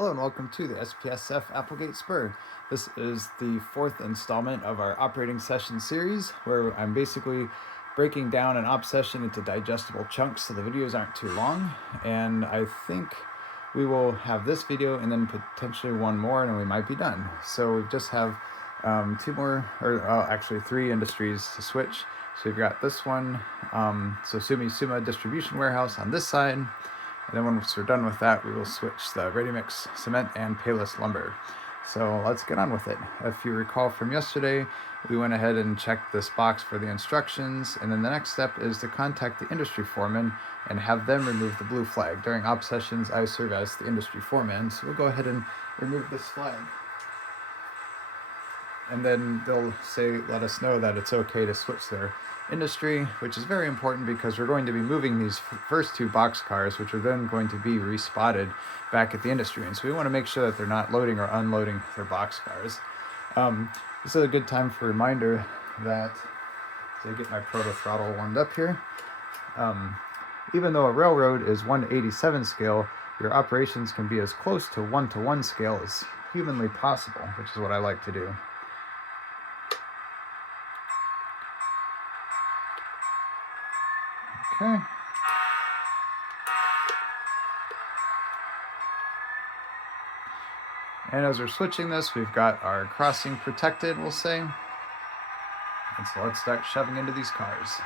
Hello and welcome to the SPSF Applegate Spur. This is the fourth installment of our operating session series where I'm basically breaking down an op session into digestible chunks so the videos aren't too long. And I think we will have this video and then potentially one more and we might be done. So we just have three industries to switch. So we've got this one, Sosumi Suma distribution warehouse on this side. And then once we're done with that, we will switch the ready-mix cement and payless lumber. So let's get on with it. If you recall from yesterday, we went ahead and checked this box for the instructions. And then the next step is to contact the industry foreman and have them remove the blue flag. During op sessions, I serve as the industry foreman. So we'll go ahead and remove this flag. And then they'll let us know that it's okay to switch their industry, which is very important because we're going to be moving these first two box cars, which are then going to be respotted back at the industry. And so we want to make sure that they're not loading or unloading their box cars. This is a good time for a reminder that, to get my proto throttle warmed up here, even though a railroad is 1/87 scale, your operations can be as close to 1-to-1 scale as humanly possible, which is what I like to do. Okay. And as we're switching this, we've got our crossing protected, we'll say. And so let's start shoving into these cars.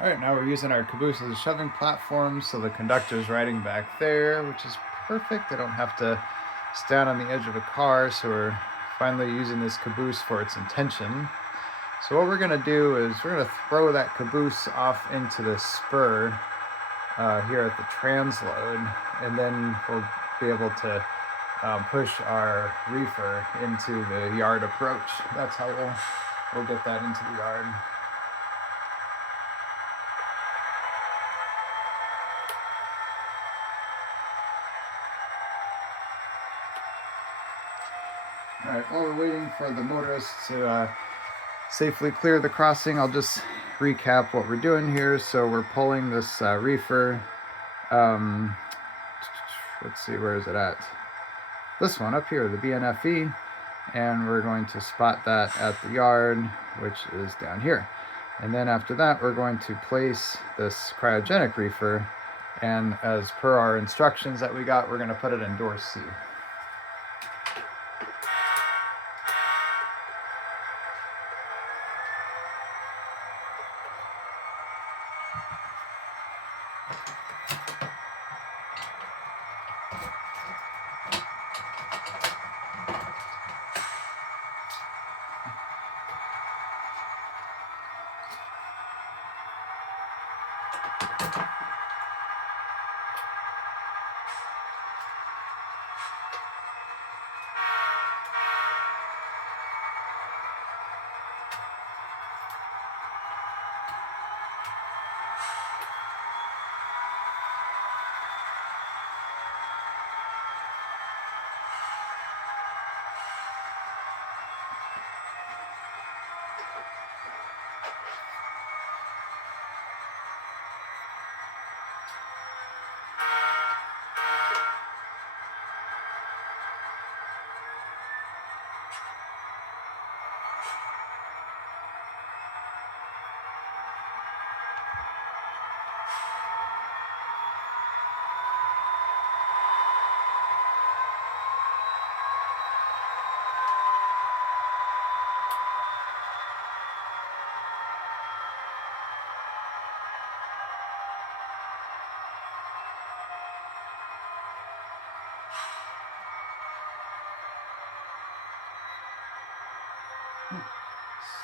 All right, now we're using our caboose as a shoving platform, so the conductor's riding back there, which is perfect. I don't have to stand on the edge of a car, so we're finally using this caboose for its intention. So what we're going to do is we're going to throw that caboose off into the spur here at the transload, and then we'll be able to push our reefer into the yard approach. That's how we'll get that into the yard. All right, while we're waiting for the motorists to safely clear the crossing, I'll just recap what we're doing here. So we're pulling this reefer. Let's see, where is it at? This one up here, the BNFE. And we're going to spot that at the yard, which is down here. And then after that, we're going to place this cryogenic reefer. And as per our instructions that we got, we're going to put it in door C.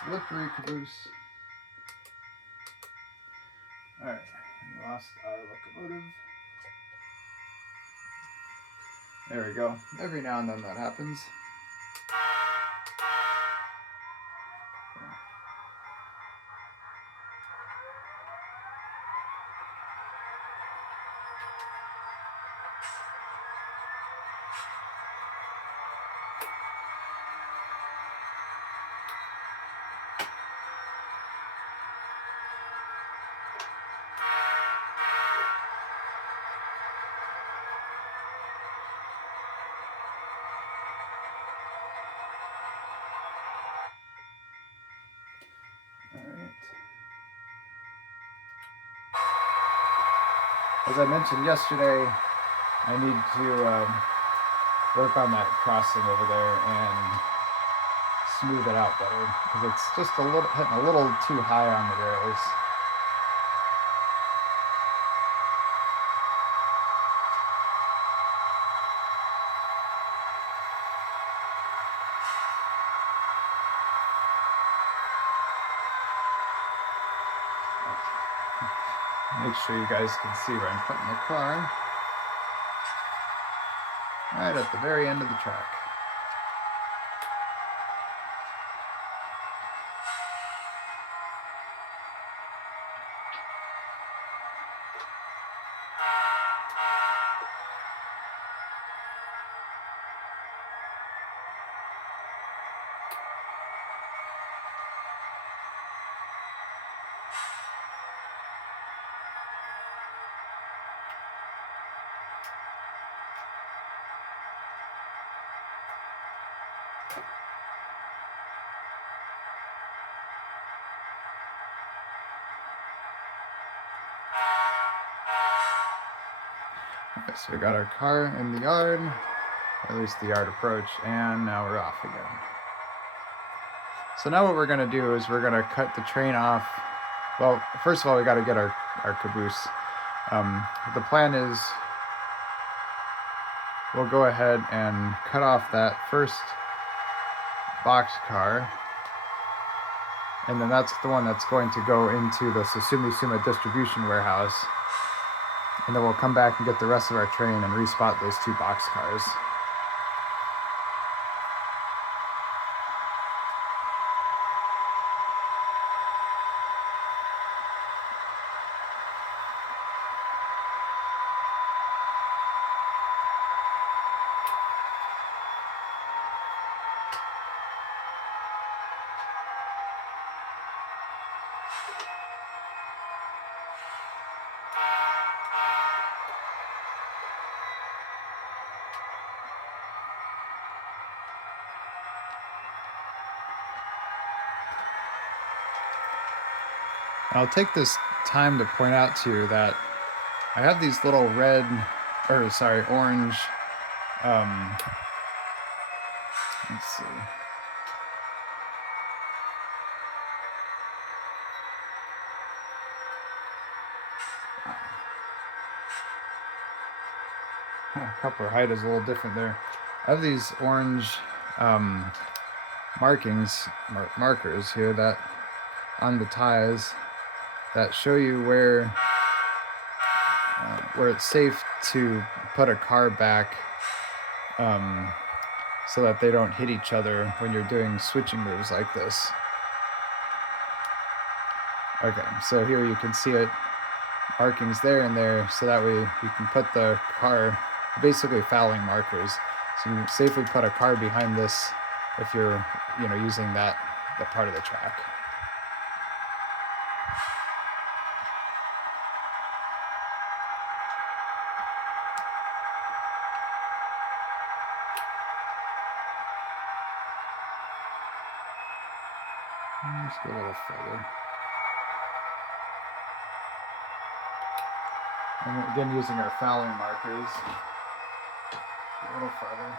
Slippery caboose. Alright, we lost our locomotive. There we go. Every now and then that happens. As I mentioned yesterday, I need to work on that crossing over there and smooth it out better because it's just hitting a little too high on the rails. Make sure you guys can see where I'm putting the car. Right at the very end of the track. Okay, so we got our car in the yard, or at least the yard approach, and now we're off again. So now what we're going to do is we're going to cut the train off. Well, first of all, we got to get our caboose. The plan is we'll go ahead and cut off that first box car, and then that's the one that's going to go into the Sosumi Suma distribution warehouse. And then we'll come back and get the rest of our train and respot those two box cars. And I'll take this time to point out to you that I have these little orange, um, let's see. Copper height is a little different there. I have these orange markers here that on the ties that show you where it's safe to put a car back so that they don't hit each other when you're doing switching moves like this. Okay, so here you can see it, markings there and there, so that way you can put the car, basically fouling markers. So you can safely put a car behind this if you're, using that part of the track. Just go a little further. And again, using our fouling markers, a little farther.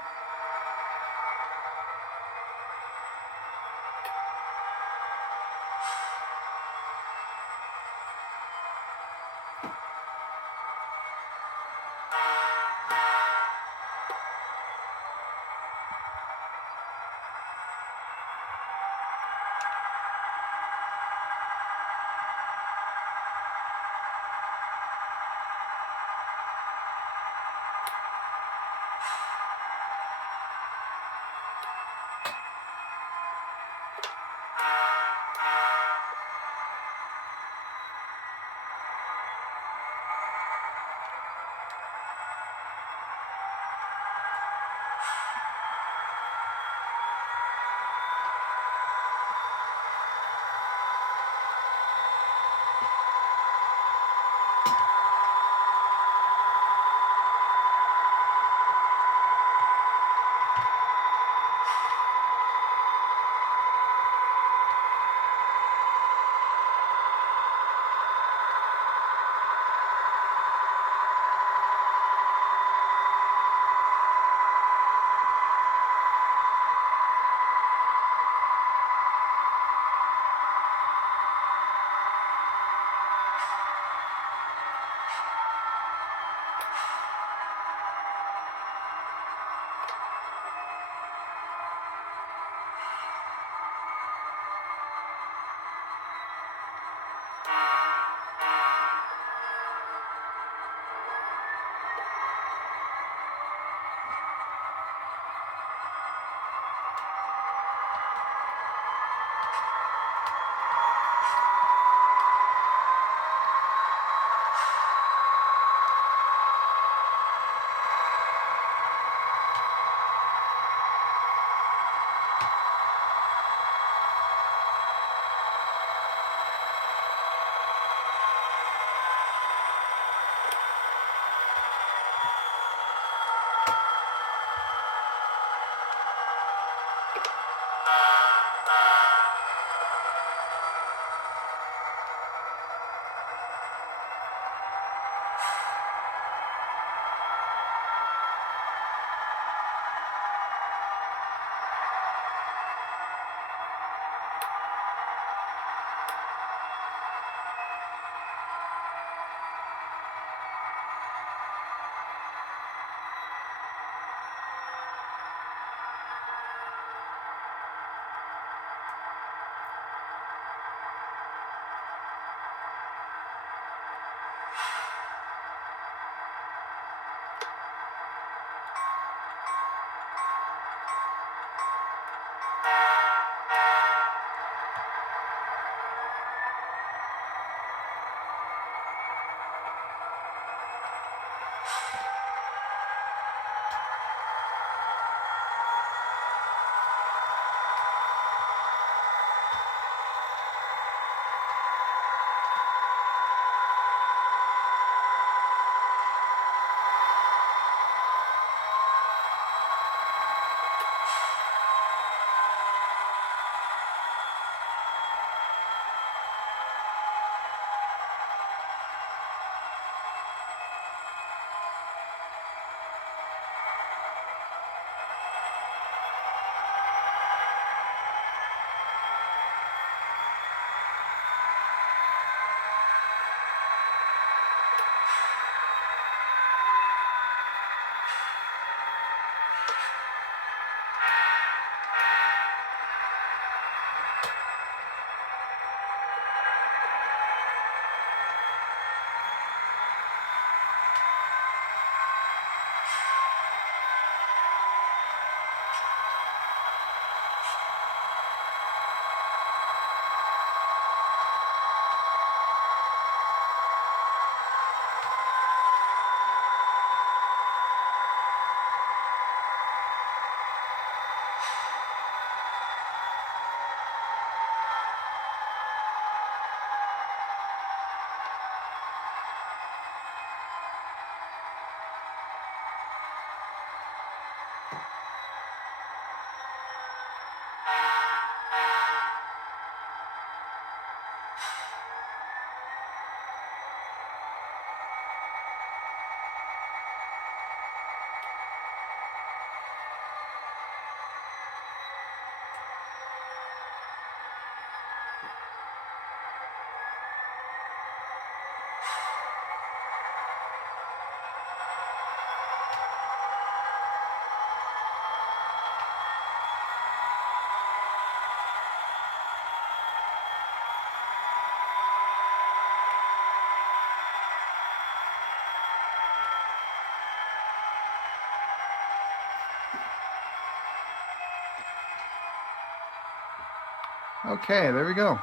Okay, there we go.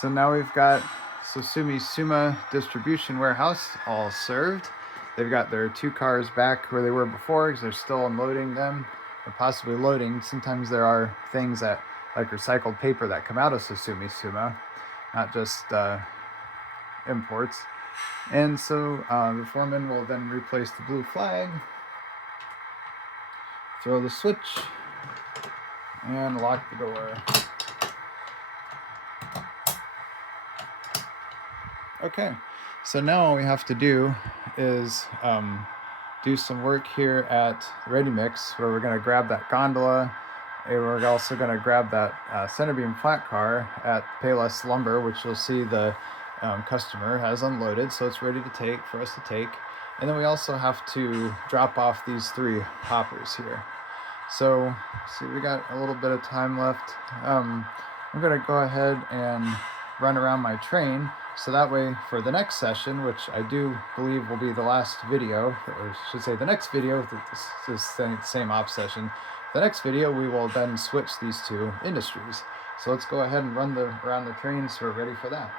So now we've got Sosumi Suma distribution warehouse all served. They've got their 2 cars back where they were before because they're still unloading them or possibly loading. Sometimes there are things that, like recycled paper, that come out of Sosumi Suma, not just imports. And so the foreman will then replace the blue flag, throw the switch, and lock the door. Okay, so now all we have to do is do some work here at Ready Mix, where we're going to grab that gondola, and we're also going to grab that center beam flat car at Payless Lumber, which you'll see the customer has unloaded, so it's ready to take for us to take. And then we also have to drop off these 3 hoppers here. So, see, we got a little bit of time left. I'm going to go ahead and run around my train, so that way for the next session, which I do believe will be the last video, or I should say the next video, this same op session, the next video we will then switch these 2 industries. So let's go ahead and run around the train so we're ready for that.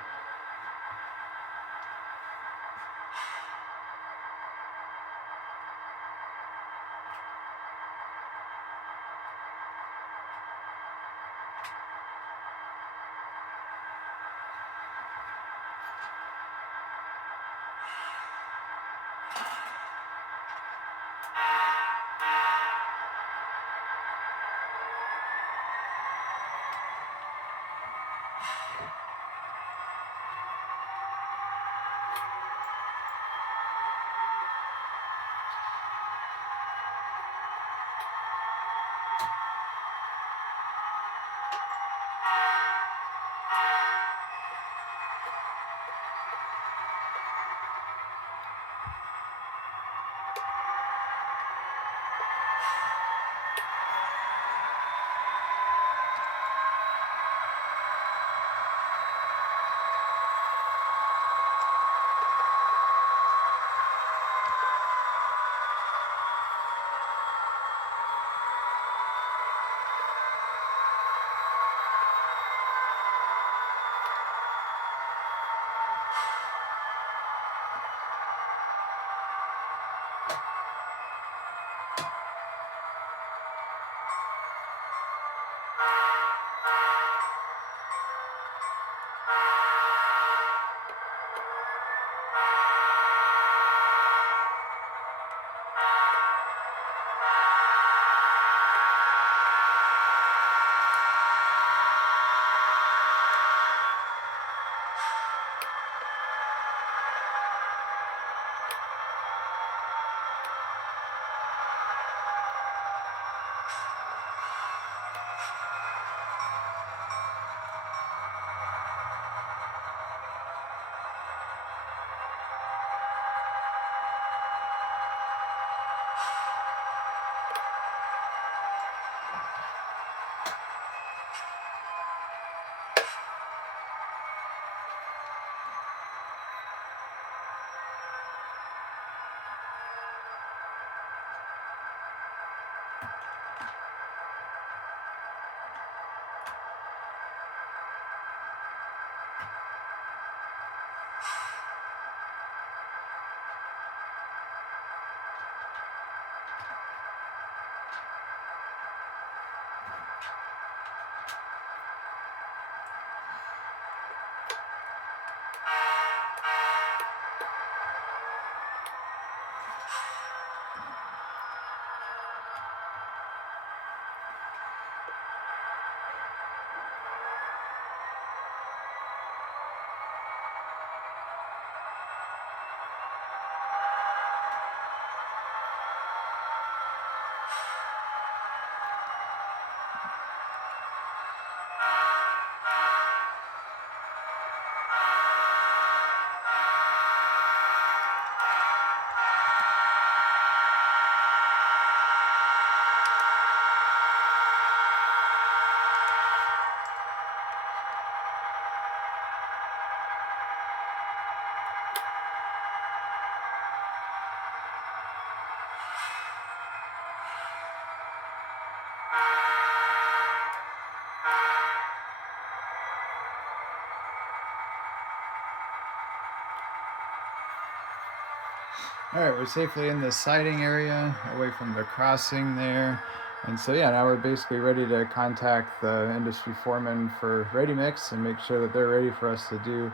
All right, we're safely in the siding area, away from the crossing there. And so, yeah, now we're basically ready to contact the industry foreman for ready mix and make sure that they're ready for us to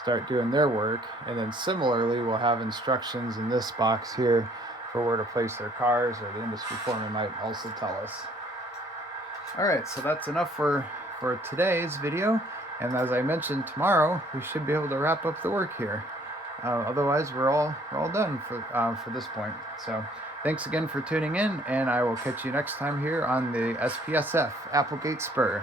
start doing their work. And then similarly, we'll have instructions in this box here for where to place their cars, or the industry foreman might also tell us. All right, so that's enough for today's video. And as I mentioned, tomorrow we should be able to wrap up the work here. Otherwise, we're all done for this point. So, thanks again for tuning in, and I will catch you next time here on the SPSF Applegate Spur.